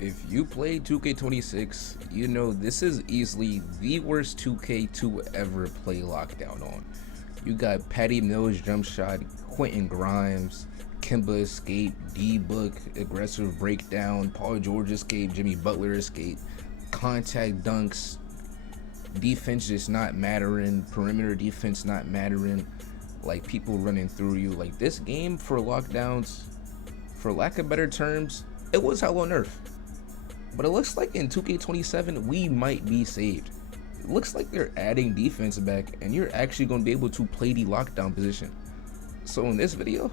If you play 2K26, you know this is easily the worst 2K to ever play lockdown on. You got Patty Mills jump shot, Quentin Grimes, Kimba escape, D Book, aggressive breakdown, Paul George escape, Jimmy Butler escape, contact dunks, defense just not mattering, perimeter defense not mattering, like people running through you. Like this game for lockdowns, for lack of better terms, it was hell on earth. But it looks like in 2K27 we might be saved. It looks like they're adding defense back and you're actually going to be able to play the lockdown position. So in this video,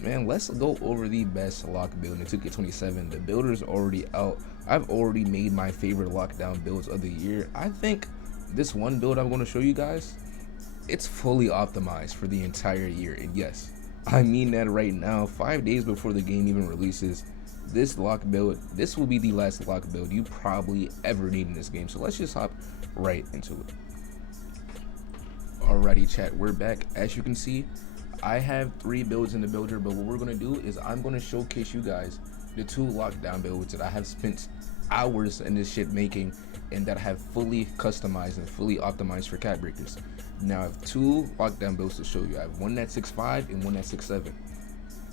man, let's go over the best lock build in 2K27. The builder's already out. I've already made my favorite lockdown builds of the year. I think this one build I'm going to show you guys, it's fully optimized for the entire year. And yes, I mean that right now, 5 days before the game even releases. This lock build, this will be the last lock build you probably ever need in this game. So let's just hop right into it. Alrighty chat, we're back. As you can see, I have 3 builds in the builder, but what we're going to do is I'm going to showcase you guys the 2 lockdown builds that I have spent hours in this shit making and that I have fully customized and fully optimized for cat breakers. Now I have 2 lockdown builds to show you. I have one that's 6'5" and one that's 6'7".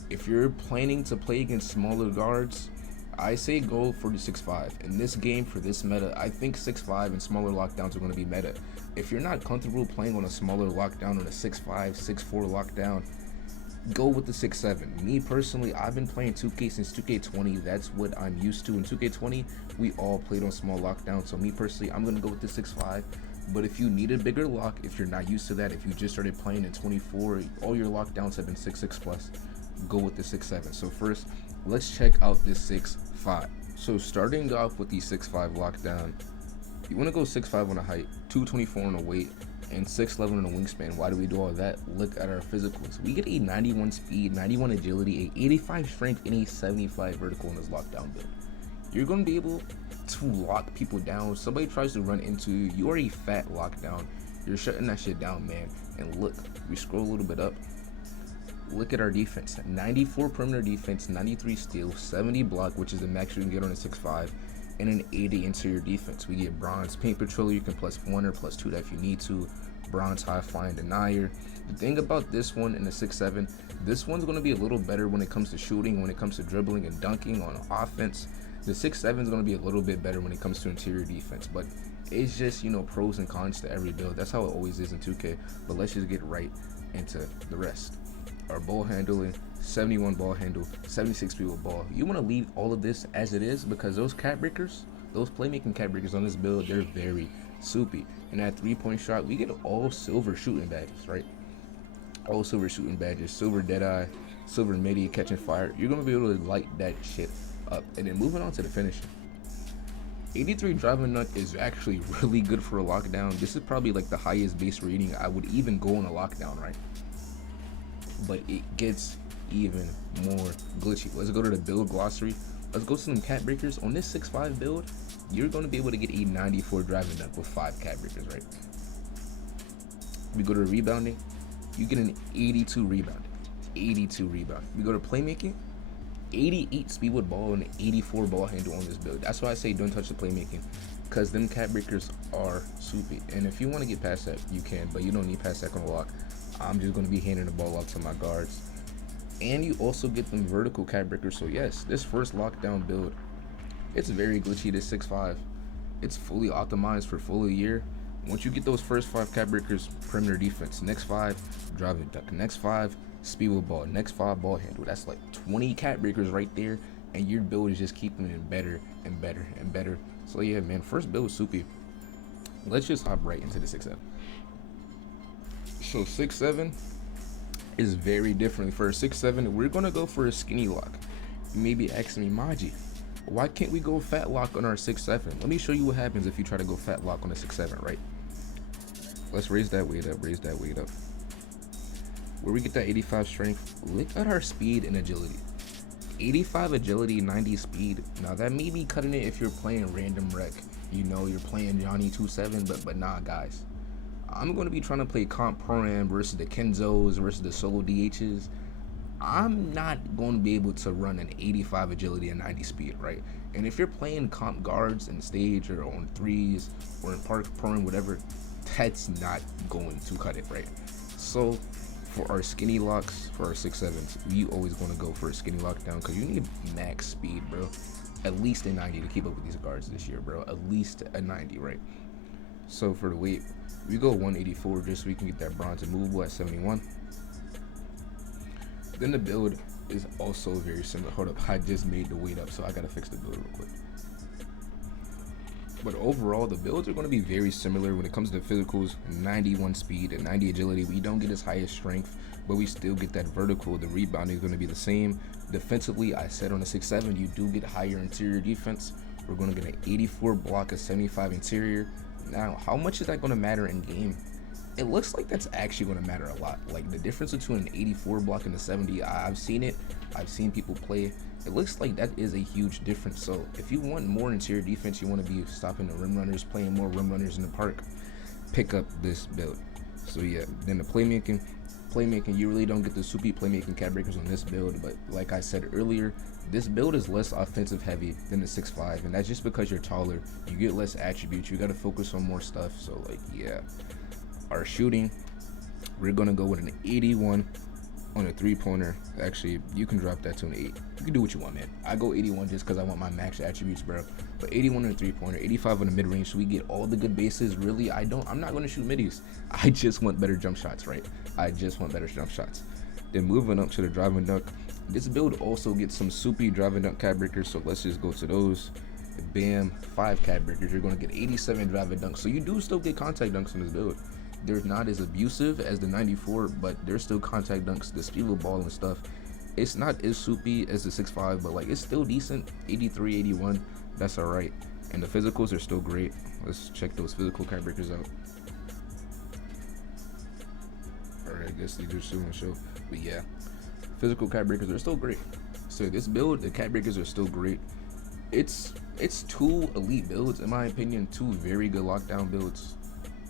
If you're planning to play against smaller guards, I say go for the 6'5". In this game, for this meta, I think 6'5" and smaller lockdowns are going to be meta. If you're not comfortable playing on a smaller lockdown, on a 6'5", 6'4" lockdown, go with the 6'7". Me personally, I've been playing 2K since 2K20. That's what I'm used to. In 2K20, we all played on small lockdowns. So me personally, I'm going to go with the 6'5". But if you need a bigger lock, if you're not used to that, if you just started playing in 24, all your lockdowns have been 6'6" plus, go with the 6'7". So first, let's check out this 6'5". So starting off with the 6'5" lockdown, you want to go 6'5" on a height, 224 on a weight, and 6'11" on a wingspan. Why do we do all that? Look at our physicals. We get a 91 speed, 91 agility, a 85 strength, and a 75 vertical in this lockdown build. You're going to be able to lock people down. Somebody tries to run into you, you are a fat lockdown. You're shutting that shit down, man. And look, we scroll a little bit up. Look at our defense. 94 perimeter defense, 93 steal, 70 block, which is the max you can get on a 6'5", and an 80 interior defense. We get bronze paint patroller. You can +1 or +2 that if you need to. Bronze high flying denier. The thing about this one in the 6'7", this one's going to be a little better when it comes to shooting, when it comes to dribbling and dunking on offense. The 6'7" is going to be a little bit better when it comes to interior defense, but it's just, you know, pros and cons to every build. That's how it always is in 2K. But let's just get right into the rest. Our ball handling, 71 ball handle, 76 speed with ball. You want to leave all of this as it is because those cat breakers, those playmaking cat breakers on this build, they're very soupy. And that 3-point shot, we get all silver shooting badges, right? All silver shooting badges, silver deadeye, silver midi catching fire. You're going to be able to light that shit up. And then moving on to the finishing. 83 driving nut is actually really good for a lockdown. This is probably like the highest base rating I would even go on a lockdown, right? But it gets even more glitchy. Let's go to the build glossary. Let's go to some cat breakers. On this 6'5" build, you're going to be able to get a 94 driving dunk with 5 cat breakers, right? We go to rebounding, you get an 82 rebound. 82 rebound. We go to playmaking, 88 speed with ball and 84 ball handle on this build. That's why I say don't touch the playmaking, because them cat breakers are soupy. And if you want to get past that, you can, but you don't need past that on a lock. I'm just going to be handing the ball off to my guards. And you also get them vertical cat breakers. So yes, this first lockdown build, it's very glitchy. This 6'5", it's fully optimized for full year. Once you get those first 5 cat breakers, perimeter defense, next 5 driving dunk, next 5 speed with ball, next 5 ball handle. That's like 20 cat breakers right there, and your build is just keeping it better and better and better. So yeah, man, first build is soupy. Let's just hop right into the 6'7". So 6'7" is very different. For a 6'7", we're gonna go for a skinny lock. You may be asking me, Maji, why can't we go fat lock on our 6'7"? Let me show you what happens if you try to go fat lock on a 6'7", right? Let's raise that weight up, raise that weight up. Where we get that 85 strength, look at our speed and agility. 85 agility, 90 speed. Now that may be cutting it if you're playing random rec. You know, you're playing Johnny 2-7, but nah, guys. I'm going to be trying to play comp pro-am versus the Kenzos versus the solo DHs. I'm not going to be able to run an 85 agility and 90 speed, right? And if you're playing comp guards in stage or on threes or in park pouring, whatever, that's not going to cut it, right? So for our skinny locks, for our 6'7s, we always going to go for a skinny lockdown because you need max speed, bro. At least a 90 to keep up with these guards this year, bro. At least a 90, right? So for the weight, we go 184 just so we can get that bronze and movable at 71. Then the build is also very similar. Hold up, I just made the weight up, so I gotta fix the build real quick. But overall, the builds are going to be very similar when it comes to physicals. 91 speed and 90 agility. We don't get as high as strength, but we still get that vertical. The rebounding is going to be the same. Defensively, I said on a 6'7", you do get higher interior defense. We're going to get an 84 block, a 75 interior. Now, how much is that going to matter in game? It looks like that's actually going to matter a lot. Like the difference between an 84 block and a 70, I've seen it. I've seen people play. It looks like that is a huge difference. So if you want more interior defense, you want to be stopping the rim runners, playing more rim runners in the park, pick up this build. So yeah, then the playmaking, you really don't get the soupy playmaking cat breakers on this build. But like I said earlier, this build is less offensive heavy than the 6'5", and that's just because you're taller. You get less attributes. You got to focus on more stuff. So like yeah. Our shooting, we're gonna go with an 81 on a 3-pointer. Actually, you can drop that to an 8. You can do what you want, man. I go 81 just because I want my max attributes, bro. But 81 on a 3-pointer, 85 on the mid-range, so we get all the good bases. Really, I'm not gonna shoot middies. I just want better jump shots, right? I just want better jump shots. Then moving up to the drive and dunk. This build also gets some soupy drive and dunk cat breakers, so let's just go to those. Bam, 5 cat breakers. You're gonna get 87 drive and dunk. So you do still get contact dunks in this build. They're not as abusive as the 94, but they're still contact dunks, the speed of the ball and stuff. It's not as soupy as the 6'5", but like it's still decent. 83, 81, that's all right. And the physicals are still great. Let's check those physical cat breakers out. All right, I guess they just still want to show, but yeah, physical cat breakers are still great. So this build, the cat breakers are still great. It's 2 elite builds in my opinion, 2 very good lockdown builds.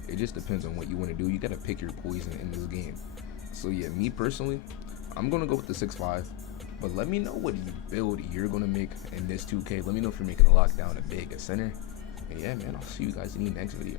It just depends on what you want to do. You got to pick your poison in this game. So yeah, me personally, I'm going to go with the 6'5", but let me know what build you're going to make in this 2K. Let me know if you're making a lockdown, a big, a center. And yeah, man, I'll see you guys in the next video.